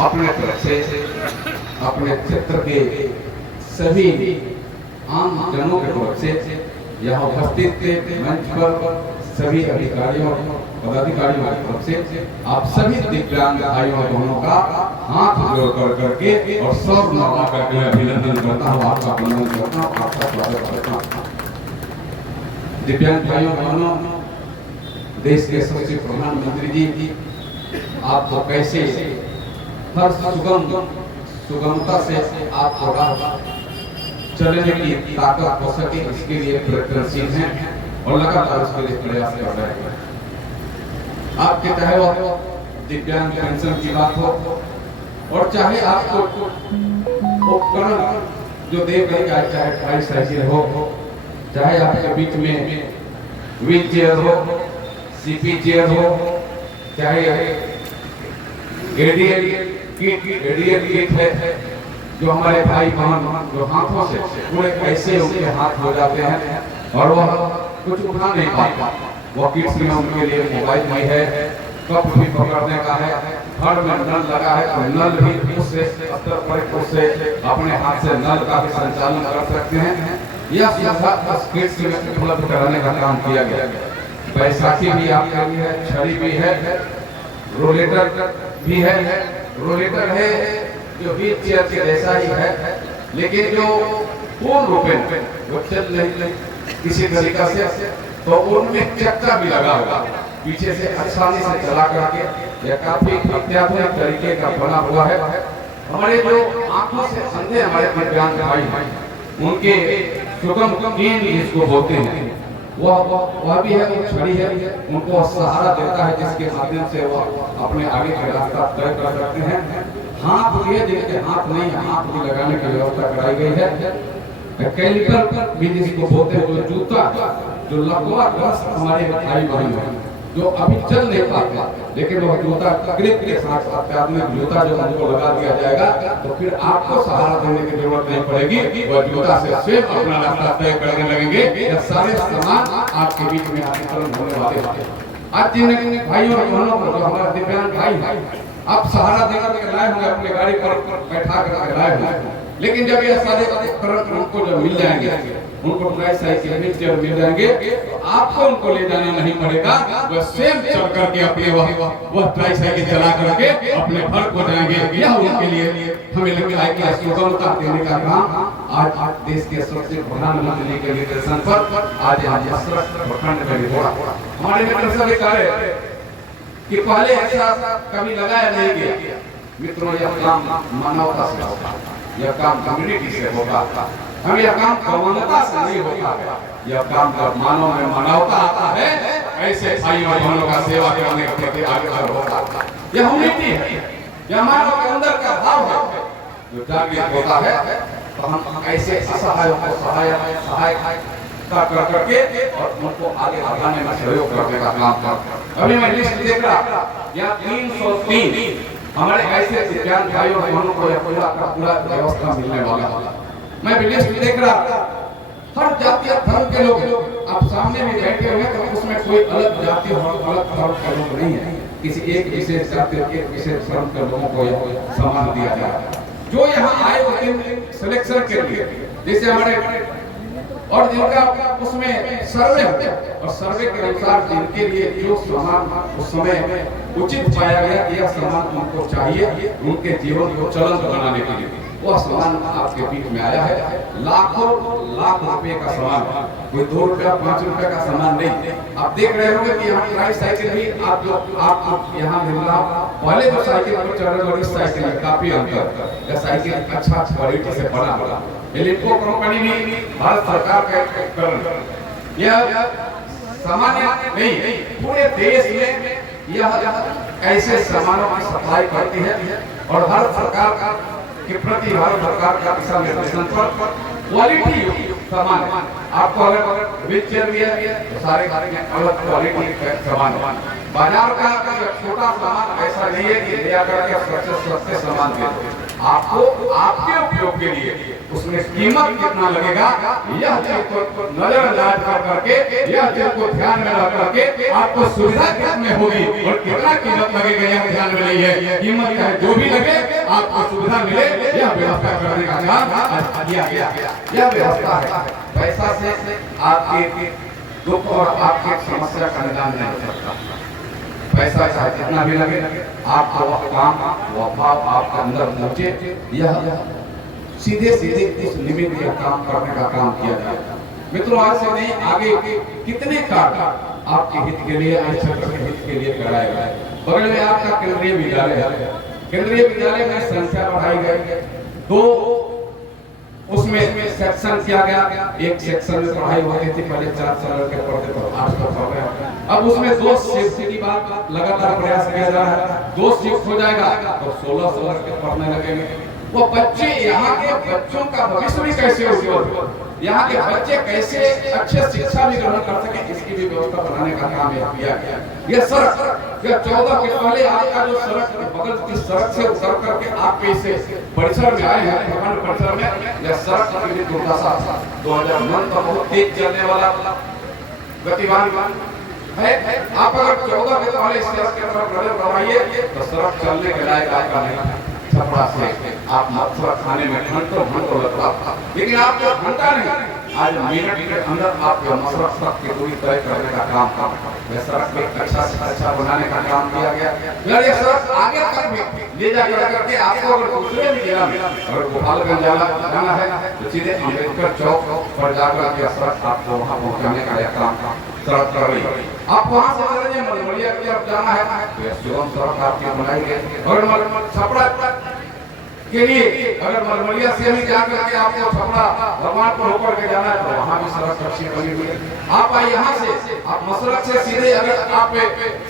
अपने तरफ से अपने क्षेत्र के सभी आम जनों की तरफ से यहाँ उपस्थित मंच पर सभी अधिकारियों पदाधिकारियों की तरफ से आप सभी दिव्यांग भाइयों और बहनों का हाथ जोड़ कर करके और सब नमा करके मैं अभिनंदन करता हूँ, आपका अभिनंदन करता हूँ, आपका स्वागत करता हूँ। दिव्यांग भाइयों बहनों, देश के सबसे प्रधानमंत्री जी आपको कैसे हर सुगमता से आपको चलने की ताकत हो सके, इसके लिए प्रयत्नशील हैं और लगातार उसके लिए प्रयास कर रहे हैं। आपके चाहे वो दिव्यांग पेंशन की बात हो और चाहे आपको उपकरण जो दे गए, चाहे ट्राईसाइकिल हो, चाहे आपके बीच में व्हील चेयर हो, सीपी चेयर हो, चाहे एडीएल किट है, जो हमारे भाई बहन जो हाथों से पूरे ऐसे उनके हाथ हो जाते हैं और वह कुछ उठा नहीं पाते, वो किट्स में उनके लिए मोबाइल भी है, कप भी पकड़ने का है, हर में नल लगा है, तो नल भी उससे अपने हाथ से नल का भी संचालन कर सकते हैं। यह सुविधा किट्स में उपलब्ध कराने का काम किया गया। बैसाखी भी आपके लिए है, छड़ी भी है, रोलेटर भी है। रोलेटर है जो व्हील चेयर के जैसा ही है, लेकिन जो पूर्ण रूप में वो चल नहीं किसी तरीका से, तो उनमें चक्का भी लगा होगा पीछे से आसानी से चला करके, यह काफी अत्याधुनिक तरीके का बना हुआ है। हमारे जो आंखों से अंधे हमारे दिव्यांग भाई हैं, उनके सुगम जिसको बोलते हैं, वह भी है, वो छड़ी है, उनको सहारा देता है, जिसके माध्यम से वह अपने आगे का रास्ता तय कर सकते हैं। हाथ भी है, जिनके हाथ नहीं है, हाथ भी लगाने की व्यवस्था कराई गई है। कैलिपर भी जिसको बोलते हैं, जो जूता जो लकवा ग्रस्त हमारे भाई बहन हैं, जो अभी चल नहीं पाते, लेकिन वह जूता ग्रिप के साथ अत्याधुनिक जूता जो उनको लगा दिया जाएगा, तो फिर आपको सहारा देने की जरूरत नहीं पड़ेगी, वह जूता से स्वयं अपना रास्ता तय करने लगेंगे। यह सारे सामान आपके बीच में आंदोलन होने वाले हैं। आज जिन भाइयों और बहनों को, जो हमारे दिव्यांग भाई आप सहारा देकर के लाए होंगे, अपने गाड़ी पर बैठा कर लाए होंगे, लेकिन जब यह सारे उपकरण उनको जब मिल जाएंगे, उनको ट्राईसाइकिल मिल जाएंगे, तो आपको उनको ले जाना नहीं पड़ेगा, वह स्वयं चल करके अपने वह ट्राईसाइकिल चला करके अपने घर को जाएंगे। यह उनके लिए हमें लगता है कि सुगमता देने का काम आज देश के सबसे प्रधानमंत्री के निर्देशन पर आज प्रखंड में भी हुआ। हमारे मित्र सभी कहे कि पहले ऐसा कभी लगाया नहीं गया। मित्रों, यह काम मानवता से होता है, यह काम कम्युनिटी से होता है, हम यह काम कमानता से नहीं होता है, यह काम जब मानव में मानवता आता है, ऐसे भाइयों और बहनों का सेवा करने के प्रति आग्रह होता है। यह ह्यूमैनिटी है, यह मानव के अंदर का भाव है जो जागृत होता है, तो हम ऐसे असहायों को सहायक कर करके और उनको आगे बढ़ाने में सहयोग करने का काम करते। अभी मैं लिस्ट देख रहा, यहाँ 303 हमारे ऐसे दिव्यांग भाइयों और बहनों को पूरा व्यवस्था मिलने वाला है। मैं लिस्ट देख रहा, हर जाति और धर्म के लोग आप सामने में बैठे हुए, तो उसमें कोई अलग जाति और अलग धर्म के लोग नहीं है, किसी एक विशेष जाति एक विशेष धर्म के लोगों को सम्मान दिया जाए। जो यहाँ आए वो सिलेक्शन के लिए, जैसे हमारे और जिनका उसमें सर्वे होता है, और सर्वे के अनुसार जिनके लिए जो सामान उस समय उचित पाया गया, यह सामान उनको चाहिए उनके जीवन को चलंत बनाने के लिए, वह सामान आपके बीच में आया है। लाखों लाख रुपए का सामान, कोई 2 रुपया 5 रुपए का सामान नहीं। आप देख रहे होंगे कि यहाँ ट्राईसाइकिल भी आप यहाँ मिल रहा, पहले जो साइकिल पर चल रहे इस साइकिल में काफी अंतर, यह साइकिल अच्छा क्वालिटी से बना हुआ, इलेक्ट्रो कंपनी भी भारत सरकार का उपकरण, यह सामान्य नहीं, पूरे देश में यह ऐसे सामानों की सप्लाई करती है और हर सरकार के प्रति भारत सरकार का दिशा निर्देशन पर क्वालिटी सामान आपको अगर व्हील चेयर भी है, तो सारे अलग क्वालिटी के सामान। बाजार का छोटा सामान ऐसा नहीं है कि ले आकर के सस्ते सामान दे दो, आपको आपके उपयोग के लिए उसमें कीमत कितना लगेगा यह चीज को नजरअंदाज कर करके, यह चीज को ध्यान में रख करके आपको सुविधा कितने होगी और कितना कीमत लगेगा यह ध्यान में नहीं है। कीमत चाहे जो भी लगे आपको सुविधा मिले यह व्यवस्था करने का काम आज किया गया। यह व्यवस्था है। पैसा से आपके दुख और आपकी समस्या का निदान नहीं हो सकता। पैसा चाहे जितना भी लगे आपको वह काम वह भाव आपके अंदर पहुंचे, यह सीधे सीधे इस निमित्त यह काम करने का काम किया जाए। मित्रों, आज से नहीं आगे कितने कार्य आपके हित के लिए, क्षेत्र के हित के लिए कराए गए। बगल में आपका केंद्रीय विद्यालय है। केंद्रीय विद्यालय में संख्या बढ़ाई गई, तो उसमें सेक्शन किया गया। एक सेक्शन में पढ़ाई होती थी पहले 4 साल के पढ़ते थे, 8 तक हो गया। अब उसमें 2 शिफ्ट की बात लगातार प्रयास किया जा रहा है। 2 शिफ्ट हो जाएगा तो 16 साल के पढ़ने लगेंगे। वो बच्चे, यहाँ के बच्चों का भविष्य भी कैसे उज्जवल हो, यहाँ के बच्चे कैसे अच्छे शिक्षा भी ग्रहण कर सके, इसकी भी व्यवस्था बनाने का काम किया गया। यह सड़क 14 के पहले आपका जो सड़क बगल की सड़क से उतर करके आप इसे परिसर में आए हैं, प्रखंड परिसर में, यह सड़क की दुर्दशा 2009 तक बहुत तेज चलने वाला गतिवान है। आप अगर 14 के पहले इस सड़क के तरफ नजर बढ़ाइए तो सड़क चलने के लायक आपका नहीं है। छपरा से आप मथुरा खाने में घंटों लगता था, लेकिन आप जो घंटा नहीं, आज मिनट के अंदर आप मथुरा तक की दूरी तय करने का काम वह सड़क में अच्छा बनाने का काम किया गया। ये सड़क आगे तक भी ले जा करके आपको अगर दूसरे भी जिला में अगर गोपालगंज जाना है तो सीधे अम्बेडकर चौक पर जाकर के सड़क आपको वहाँ पहुँचाने का यह काम सड़क कर रही है। आप वहाँ से चले मलमलिया की तरफ जाना है तो शिवम सड़क आपकी बनाई गई। और छपरा के लिए अगर मलमलिया से भी जाकर के आपको छपरा भगवानपुर होकर के जाना है तो वहाँ भी सड़क अच्छी बनी हुई है। आप यहाँ से आप मसरक से सीधे अगर आप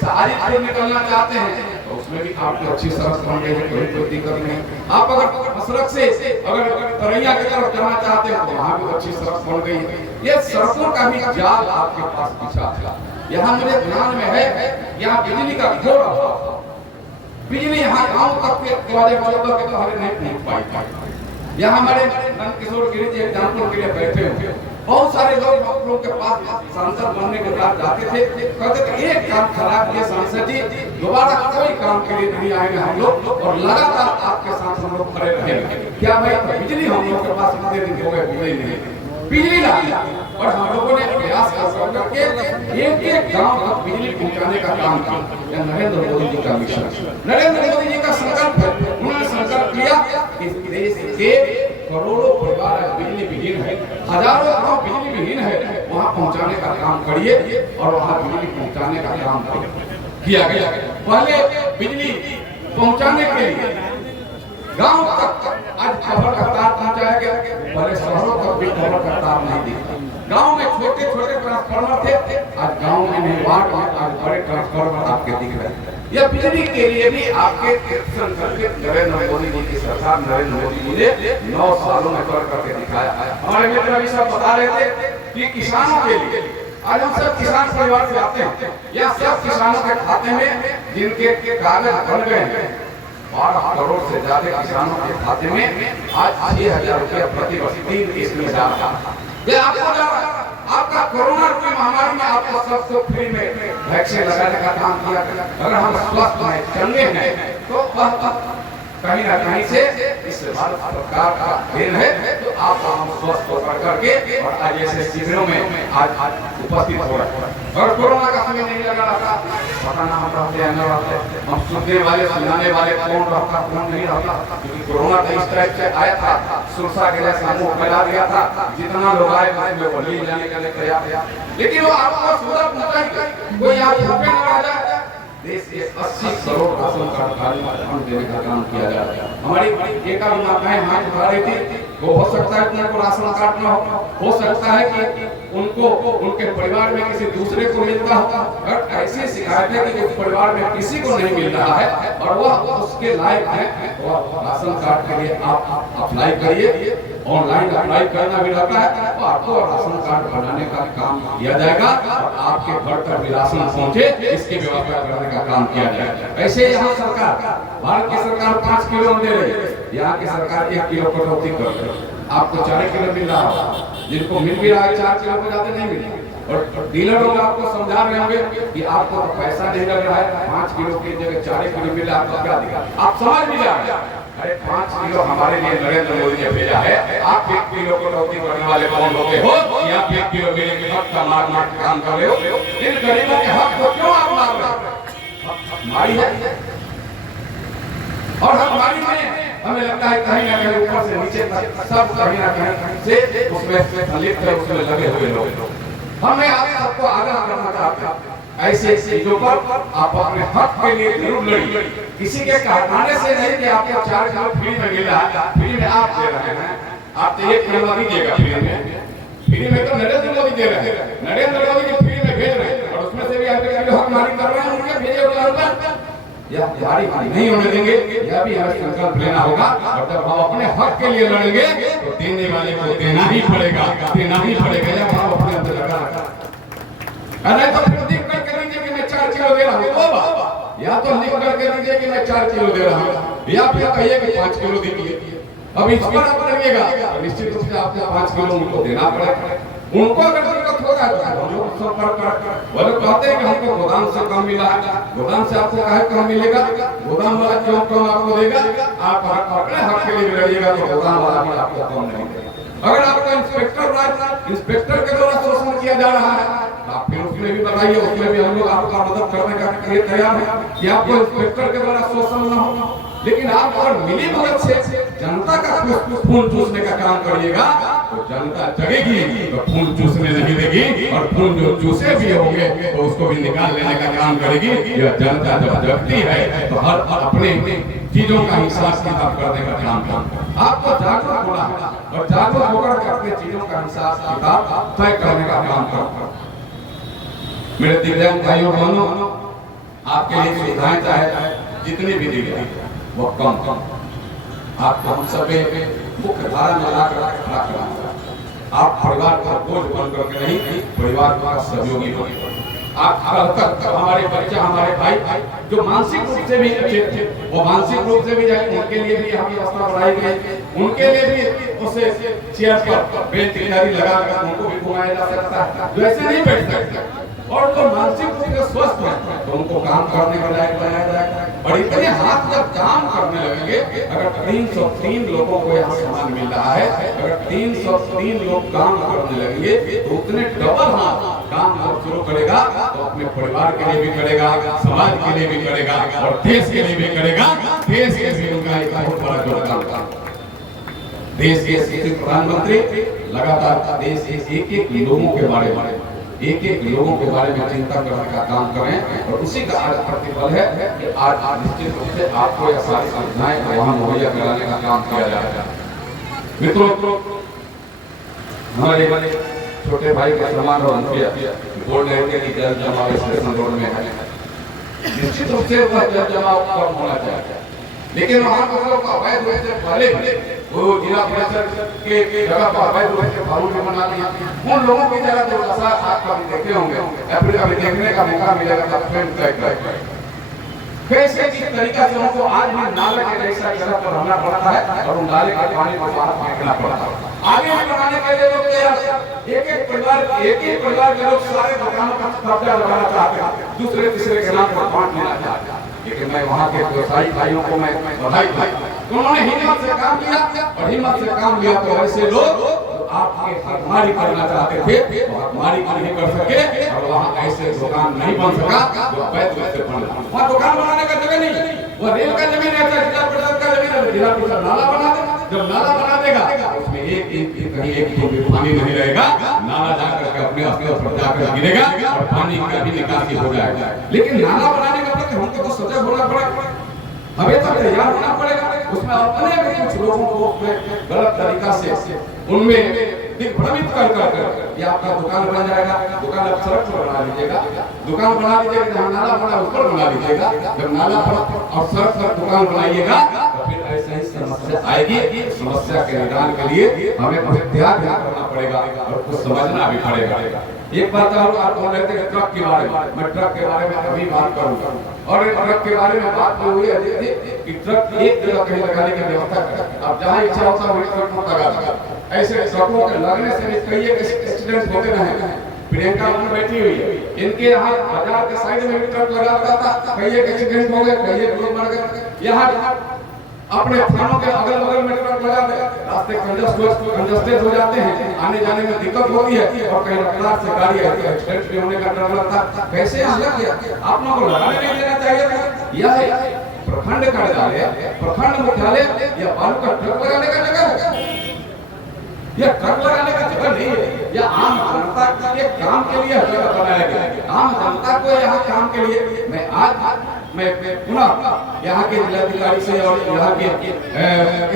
हाजीपुर निकलना चाहते हैं तो उसमें भी आपकी अच्छी सड़क बन गई है, कोई दिक्कत नहीं। आप अगर मसरक से अगर तरैया की तरफ जाना चाहते हैं तो वहाँ भी अच्छी सड़क बन गई है। ये सड़कों का भी जाल आपके पास बिछा था। यहाँ मेरे ध्यान में है, यहाँ बिजली का घोर अभाव। बिजली यहाँ गांव तक के 14 के पहले नहीं पहुंच पाई। यहाँ हमारे नंद किशोर गिरी जी एग्जाम्पल के लिए बैठे हुए, बहुत सारे लोग के पास सांसद बनने के बाद जाते थे, कहते थे एक काम खराब किया सांसद जी, दोबारा कोई काम के लिए नहीं आएंगे हम लोग और लगातार आपके साथ हम लोग खड़े रहेंगे। क्या भाई बिजली हम लोग के पास कितने दिन हो गए बिजली नहीं, बिजली ला और हम लोगों ने प्रयास करके एक गांव तक बिजली पहुंचाने का काम किया। नरेंद्र मोदी जी का मिशन, नरेंद्र मोदी जी का संकल्प है। उन्होंने संकल्प लिया कि देश के करोड़ों परिवार बिजली विहीन है, हजारों गांव बिजली विहीन है, वहां पहुंचाने का काम करिए और वहां बिजली पहुंचाने का काम किया गया। पहले बिजली पहुंचाने के लिए गांव तक आज खबर का तार पहुंचाया गया, पहले शहरों तक भी खबर का तार नहीं दिखा। गांव में छोटे छोटे ट्रांसफार्मर थे, आज गांव में नहीं, वार्ड में आज बड़े ट्रांसफार्मर आपके दिख रहे हैं। यह बिजली के लिए भी आपके संकल्पित नरेंद्र मोदी जी की सरकार, नरेंद्र मोदी जी ने 9 सालों में कर करके दिखाया। हमारे मित्र भी सब बता रहे थे कि किसानों के लिए, आज हम सब किसान परिवार से आते हैं, यह सब किसानों के खाते में जिनके कागज बन गए हैं, 12 करोड़ से ज्यादा किसानों के खाते में आज 6000 रुपया प्रति वर्ष 3 किस्त में जा रहा है। ये आपको आपका कोरोना की महामारी में आपको सबको फ्री में वैक्सीन लगाने का काम किया। अगर हम स्वस्थ हैं, चंगे हैं, तो कहीं ना कहीं से इस भारत सरकार का देन है। तो आप हम स्वस्थ होकर करके और आज ऐसे शिविरों में आज उपस्थित हो रहे हैं। और कोरोना का समय नहीं लगा रहा, पता ना हम रहते हैं न रहते, हम सुनने वाले सुनाने वाले कौन रहता कौन नहीं रहता, क्योंकि कोरोना तो इस टाइप से आया था, सुरसा के जैसा मुंह फैला दिया था, जितना लोग आए उसमें वो ले जाने के लिए तैयार। लेकिन वो आपको सूरत पहुंचाएगा, कोई आप भूखे न रह जाए। देश के 80 करोड़ राशन कार्ड देने का काम किया जा रहा है। हमारी एक माताएं हाथ उठा रही थी, वो हो सकता है उनको राशन कार्ड न हो सकता है कि उनको उनके परिवार में किसी दूसरे को मिलता हो। और ऐसी शिकायत है कि उस परिवार में किसी को नहीं मिल रहा है और वह उसके लायक है, वह राशन कार्ड के लिए आप अप्लाई करिए। ऑनलाइन अप्लाई करना भी रहता है तो आपको राशन कार्ड बनाने का काम किया जाएगा और आपके घर तक भी राशन पहुंचे, इसकी व्यवस्था करने का काम किया जाएगा। ऐसे यहाँ सरकार, भारत की सरकार 5 किलो दे रही है, यहाँ की सरकार 1 किलो कटौती कर रही है, आपको 4 किलो मिल रहा है, जिनको मिल भी रहा है 4 किलो को ज्यादा नहीं मिल रहा। और डीलर लोग आपको समझा रहे होंगे कि आपको तो पैसा नहीं लग रहा है, 5 किलो की जगह 4 किलो मिल रहा है, आपको क्या दिखा, आप समझ भी जा रहे हैं। अरे 5 किलो हमारे लिए नरेंद्र मोदी ने भेजा है, आप 1 किलो कटौती करने वाले कौन होते हो? आप 1 किलो मिले के हक का मार काम कर रहे हो। इन गरीबों के हक को क्यों आप मार रहे हो? हमारी है और हमारी में हमें लगता है कहीं ना कहीं ऊपर से नीचे तक सब कहीं ना कहीं से उसमें लिप्त है, उसमें लगे हुए लोग। हमें आप सबको आगाह करना चाहते हैं, ऐसे चीजों पर आप अपने हक के लिए जरूर लड़िए। किसी के कहने से नहीं कि आपको 4 किलो फ्री में मिला, फ्री में आप दे रहे हैं, आप तो 1 किलो दीजिएगा फ्री में तो नरेंद्र मोदी दे रहे हैं, नरेंद्र मोदी के फ्री में भेज रहे हैं और उसमें से भी आप हकमारी कर रहे हैं, उनके भेजे हुए या जारी नहीं होने देंगे। यह भी हमें संकल्प लेना होगा और जब हम अपने हक के लिए लड़ेंगे तो देने वाले को देना ही पड़ेगा, या हम अपने अंदर लगा अरे तो फिर लिख करके दीजिए कि मैं 4 किलो दे रहा हूँ, या तो लिख करके दीजिए कि मैं 4 किलो दे रहा हूँ, या फिर कहिए कि 5 किलो दीजिए। अब इस पर आप लड़िएगा तो निश्चित रूप से आपको 5 किलो उनको देना पड़ेगा। उनको अगर दिक्कत होगा तो हम लोग संपर्क कर, वो लोग कहते हैं कि हमको गोदाम से कम मिला, गोदाम से आपको काहे कम मिलेगा, गोदाम वाला क्यों कम आपको देगा? आप अपने हक के लिए लड़िएगा तो गोदाम वाला भी आपको कम नहीं देगा। अगर आपका इंस्पेक्टर के द्वारा शोषण किया जा रहा है, आप फिर उसमें भी बताइए, उसमें भी हम लोग आपका मदद करने का तैयार है कि आपको इंस्पेक्टर के द्वारा शोषण न हो। लेकिन आप अगर मिली भगत से जनता का खून चूसने का काम करिएगा तो जनता जगेगी तो खून चूसने नहीं देगी, और खून जो चूसे भी होंगे तो उसको भी निकाल लेने का काम करेगी। यह जनता जब जगती है तो हर अपने चीजों का हिसाब किताब करने का काम आपको जागरूक होना है और जागरूक होकर अपने चीजों का हिसाब किताब तय करने का काम करो। मेरे दिव्यांग भाइयों बहनों, आपके लिए सुविधाएं चाहे जितनी भी दी गई वो कम आपको हम सब मुख्य धारा में लाकर रखना। आप परिवार का बोझ बन करके नहीं, परिवार का सहयोगी बने। आप कल तक हमारे बच्चे, हमारे भाई जो मानसिक रूप से भी अच्छे थे, वो मानसिक रूप से भी जाए, उनके लिए भी हम व्यवस्था बनाई गई, उनके लिए भी उसे चेयर पर बेंच इत्यादि लगाकर उनको भी घुमाया जा सकता है, वैसे नहीं बैठ सकते। और जो मानसिक रूप से स्वस्थ है तो उनको काम करने का लायक बनाया जाएगा। और इतने हाथ जब काम करने लगेंगे, अगर 303 लोगों को यहाँ सामान मिल रहा है, अगर 303 लोग काम करने लगेंगे तो उतने डबल हाथ काम शुरू करेगा तो अपने परिवार के लिए भी करेगा, समाज के लिए भी करेगा और देश के लिए भी करेगा। देश के लिए उनका एक बहुत बड़ा योगदान। देश के प्रधानमंत्री लगातार देश के एक लोगों के बारे में, एक लोगों के बारे में चिंता करने का काम करें और उसी का आज प्रतिफल है कि आज निश्चित रूप से आपको यह सारी सुविधाएं वहां मुहैया कराने का काम किया जाएगा। मित्रों, हमारे छोटे भाई के समान और बोर्ड के लिए जल जमाव स्टेशन रोड में है, निश्चित रूप से वह जल जमाव कम होना चाहिए। लेकिन वहाँ पर लोग अवैध रूप से पहले वो जिला परिषद के जगह पर अवैध रूप से बालू में बना दिया। उन लोगों की जगह जो दशा आप कभी देखे होंगे या फिर कभी देखने का मौका मिलेगा तब कैसे किस तरीका से उनको आज भी नाले के जैसा जगह पर रहना पड़ता है और उन नाले के पानी को बाहर फेंकना पड़ता है। आगे बनाने के लिए लोग एक परिवार के लोग सारे दुकानों का कब्जा लगाना चाहते हैं, दूसरे तीसरे के नाम पर बांट लेना चाहते हैं। लेकिन मैं वहाँ के व्यवसायी भाइयों को मैं बधाई दी, उन्होंने हिम्मत से काम किया और हिम्मत से काम लिया। तो ऐसे लोग आपके हकमारी करना चाहते थे तो हकमारी नहीं कर सके और वहाँ ऐसे दुकान नहीं बन सका जो अवैध रूप से बन रहा। वहाँ दुकान बनाने का जगह नहीं, वो रेल का जमीन है, जिला परिषद का जमीन है, जिला परिषद नाला बना देगा। जब नाला बना देगा उसमें एक पानी नहीं रहेगा, नाला जाकर के अपने स्तर पर जाकर गिरेगा और पानी का भी निकासी हो जाएगा। लेकिन नाला बनाने का मतलब हमको तो सजग होना पड़ेगा, हमें तो तैयार होना पड़ेगा। उसमें अपने भी कुछ लोगों को गलत तरीका से उनमें दिग्भ्रमित कर ये आपका दुकान बन जाएगा, दुकान आप सड़क पर बना लीजिएगा, दुकान बना लीजिएगा, जहाँ नाला बना उस पर बना लीजिएगा। जब नाला पर और सड़क पर दुकान बनाइएगा तो फिर ऐसे ही समस्या आएगी। समस्या के निदान के लिए हमें बहुत ध्यान करना पड़ेगा और कुछ समझना भी पड़ेगा। एक बात और आप बोल रहे थे ट्रक के बारे में, मैं ट्रक के बारे में अभी बात करूंगा और ट्रक के बारे में बात हुई है। कि ट्रक एक जगह कहीं लगाने की व्यवस्था करें। अब जहाँ इच्छा होता है वहीं ट्रक मत लगा। ऐसे ट्रकों के लगने से भी कई एक्सीडेंट होते रहे। प्रियंका वहाँ बैठी हुई है, इनके यहाँ बाजार के साइड में भी ट्रक लगा हुआ था, कई एक्सीडेंट हो गए, कई लोग मर गए। यहाँ अपने थानों के अगल बगल में ट्रक लगा दे, रास्ते कंजस्टेड हो जाते हैं, आने जाने में दिक्कत होती है और कहीं रफ्तार से गाड़ी आती है, एक्सीडेंट भी होने का डर लगता है। कैसे यहाँ लग गया? आप लोगों को लगाने नहीं देना चाहिए था। यह प्रखंड कार्यालय, प्रखंड मुख्यालय या बालू का ट्रक लगाने का जगह है? यह ट्रक लगाने का जगह नहीं है। यह आम जनता के काम के लिए जगह बनाया गया है। आम जनता को यहाँ काम के लिए मैं पुनः यहाँ के जिलाधिकारी से और यहाँ के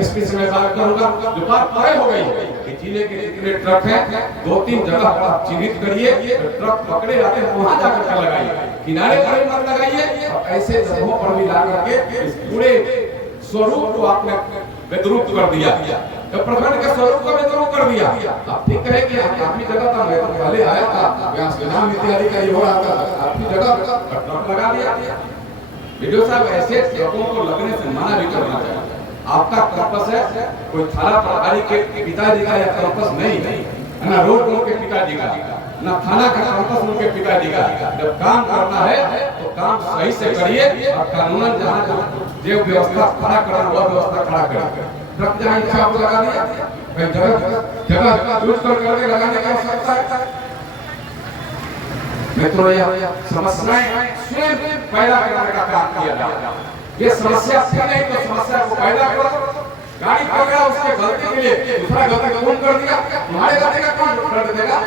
एसपी से मैं बात करूंगा। जो बात तय हो गई कि जिले के जितने ट्रक हैं 2-3 जगह आप चिन्हित करिए, ट्रक पकड़े जाते हैं वहां जाकर के लगाइए, किनारे पर मत लगाइए। और ऐसे जगहों पर भी ला करके इस पूरे स्वरूप को आपने बेदरूप कर दिया, तो प्रखंड के स्वरूप को बेदरूप कर दिया। आप ठीक कहे कि काफी जगह था, मैं तो पहले आया था, व्यास के नाम इत्यादि का ये हो रहा था, काफी जगह ट्रक लगा दिया। वीडियो साहब, ऐसे ट्रकों को लगने से मना भी करना चाहिए। आपका पर्पस है कोई थाना प्रभारी के पिताजी का या पर्पस नहीं है ना, रोड के पिताजी का ना, थाना का पर्पस उनके पिताजी का। जब काम करना है तो काम सही से करिए और कानूनन जहाँ जो व्यवस्था खड़ा करना वह व्यवस्था खड़ा करिए। ट्रक जहाँ इच्छा आपको लगा दिया, कहीं जगह यूज करके लगाने की आवश्यकता है। मित्रों, यह समस्याएं स्वयं पैदा करने का काम किया जाता है। ये समस्या थी नहीं तो समस्या को पैदा करो। गाड़ी पकड़ा उसके गलती के लिए दूसरा गलती कौन कर दिया? तुम्हारे गलती का कौन कर देगा?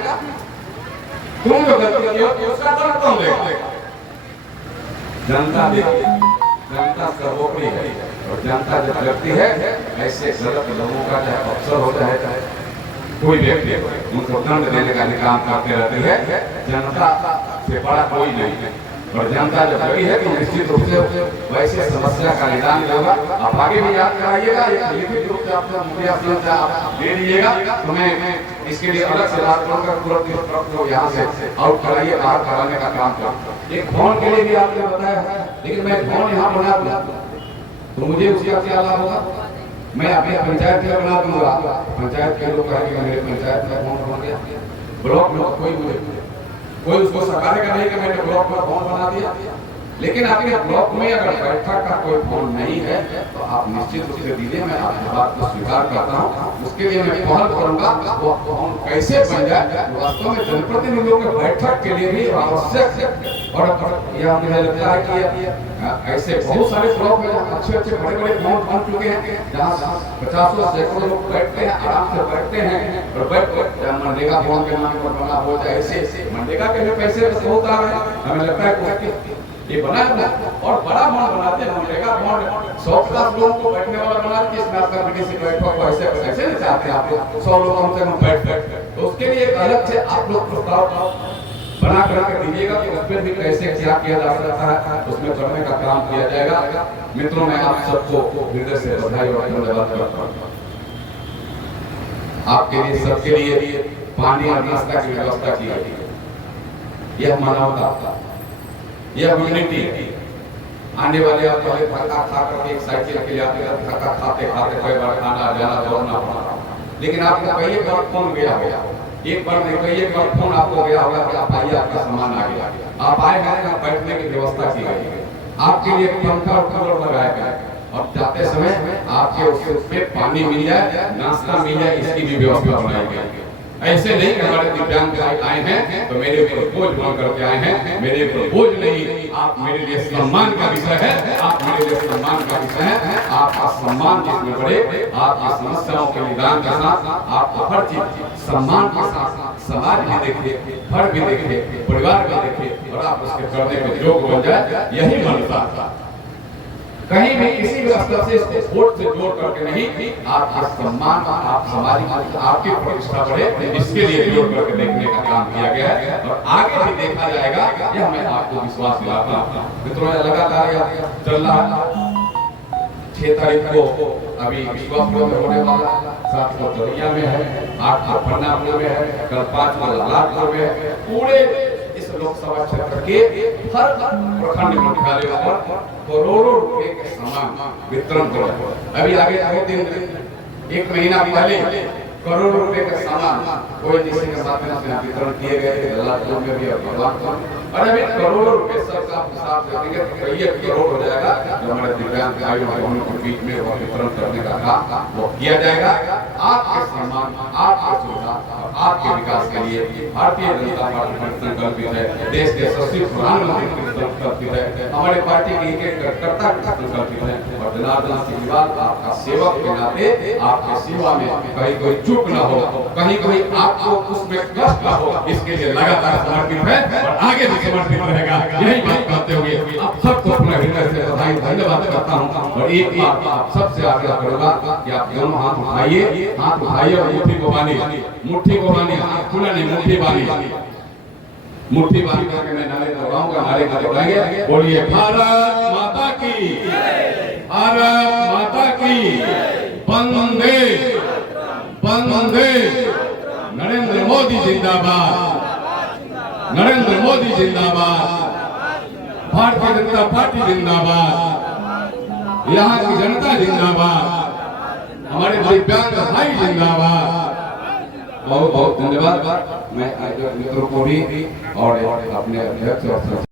तुम जो गलती की हो उसका दंड कौन देगा? जनता देगी। जनता सर्वोपरि है और जनता जब लगती है ऐसे गलत लोगों का चाहे अफसर होता है कोई व्यक्ति उनको दंड देने का काम करते रहती है। जनता से बड़ा कोई नहीं है और जनता जब लगी है तो निश्चित रूप से वैसे समस्या का निदान होगा। आप आगे भी याद कराइएगा, एक लिखित रूप से आपका मुखिया आप दे दीजिएगा तो मैं इसके लिए अलग से बात करूंगा। तुरंत ट्रक को यहाँ से आउट कराइए, बाहर कराने का काम करूँ। एक भवन के लिए भी आपने बताया, लेकिन मैं भवन यहाँ बना दूँ तो मुझे उसका क्या लाभ होगा? मैं अपने पंचायत में बना दूंगा, पंचायत के लोग कहेंगे मेरे पंचायत में भवन बन गया। ब्लॉक में कोई उसको सकारेगा नहीं कि मैंने ब्लॉक में भवन बना दिया। लेकिन आपके ब्लॉक में अगर बैठक का कोई भवन नहीं है तो आप निश्चित रूप से दीजिए, मैं आपकी बात को स्वीकार करता हूँ। उसके लिए मैं पहल करूंगा वो भवन कैसे बन जाए वास्तव में जनप्रतिनिधियों के बैठक के लिए भी आवश्यक है। और यह मुझे लगता है कि ऐसे बहुत सारे ब्लॉक में अच्छे बड़े भवन बन चुके हैं जहाँ 50-100 लोग बैठते हैं, आराम से बैठते हैं और बैठ कर मनरेगा भवन के नाम पर बना हो जाए। ऐसे मनरेगा के भी पैसे बहुत आ रहे हैं, हमें लगता है ये बना और बड़ा भवन बनाते हैं। मनरेगा भवन 100-50 लोगों को बैठने वाला बना के इसमें आपका विदेशी बैठक को ऐसे नहीं चाहते आप 100 लोग कम से कम बैठ तो उसके लिए अलग से आप लोग प्रस्ताव बना कर दीजिएगा कि उसमें भी कैसे क्या किया जा सकता है, उसमें करने का काम किया जाएगा। मित्रों, मैं आप सबको हृदय से बधाई और धन्यवाद करता हूँ। आपके लिए सबके लिए पानी और नाश्ता की व्यवस्था की गई है। यह मानवता, यह यूनिटी है। आने वाले आप पहले थका खा करके एक साइकिल के लिए आते हैं, थका खाते खाते कई बार खाना जाना दौड़ना पड़ा, लेकिन आपको कई बार फोन गया एक बार नहीं कई एक बार फोन आपको गया होगा कि आप आइए, आपका सामान आ गया, आप आए हैं, बैठने की व्यवस्था की गई है। आपके लिए पंखा और कूलर लगाया गया है और जाते समय आपके उसमें पानी मिल जाए, नाश्ता मिल जाए, इसकी भी व्यवस्था बनाई गई है। ऐसे नहीं कि हमारे दिव्यांग भाई आए हैं तो मेरे ऊपर बोझ बन करके आए हैं, मेरे ऊपर बोझ नहीं, आप मेरे लिए सम्मान का विषय है, आप मेरे लिए सम्मान का विषय है। आपका सम्मान जिसमें बढ़े, आपकी समस्याओं के निदान के साथ आप हर चीज सम्मान के साथ समाज भी देखिए, घर भी देखिए, परिवार भी देखिए और आप उसके करने के योग्य बन जाए, यही मनता था। कहीं भी किसी भी स्तर से इसको वोट से जोड़ करके नहीं, आपका सम्मान, आप सामाजिक आपकी प्रतिष्ठा बढ़े, इसके लिए जोड़ करके देखने का काम किया गया है और आगे भी देखा जाएगा, यह मैं आपको विश्वास दिलाता हूँ। मित्रों, लगातार चल रहा है। 6 तारीख को अभी विश्वासपुर में होने वाला, 7 को दरिया में है, 8 को पन्नापुर में है, कल 5 को लालपुर में है। पूरे इस लोकसभा क्षेत्र के हर प्रखंड मुख्यालयों पर करोड़ों रुपए के सामान वितरण हो रहा है। अभी आगे 2 दिन 1 महीना पहले करोड़ों रुपए का सामान कोई किसी के माध्यम से वितरण किए गए थे ललाटपुर में भी और भगवान। और अभी करोड़ों रुपए सबका हिसाब से देंगे तो कई करोड़ हो जाएगा। जो हमारे दिव्यांग भाई बहनों के बीच में वो वितरण करने का काम वो किया जाएगा। आपके सम्मान, आपके सुविधा और आपके विकास के लिए भारतीय जनता पार्टी संकल्पित है। देश के यशस्वी प्रधानमंत्री संकल्पित है। हमारे पार्टी के एक कार्यकर्ता संकल्पित है और जनार्दन सिंह आपका सेवक के नाते आपके सेवा में कहीं कोई चूक न हो, कहीं कहीं आपको उसमें कष्ट न हो, इसके लिए लगातार समर्पित है और आगे भी समर्पित रहेगा। यही बात करते हुए आप सबको अपने हृदय से बधाई धन्यवाद करता हूं। और एक बात आप सबसे आग्रह करूंगा कि आप दोनों हाथ उठाइए, हाथ उठाइए और मुट्ठी को बांधिए, मुट्ठी को बांधिए, हाथ खुला नहीं, मुट्ठी बांधिए। मुट्ठी बांध करके मैं नारे दोहराऊंगा, नारे का दोहराएंगे। बोलिए भारत माता की, भारत माता की, वंदे वंदे, नरेंद्र मोदी जिंदाबाद, नरेंद्र मोदी जिंदाबाद, भारतीय जनता पार्टी जिंदाबाद, यहाँ की जनता जिंदाबाद, हमारे दिव्यांग भाई जिंदाबाद। बहुत बहुत धन्यवाद। मैं मित्रों को भी और अपने अध्यक्ष और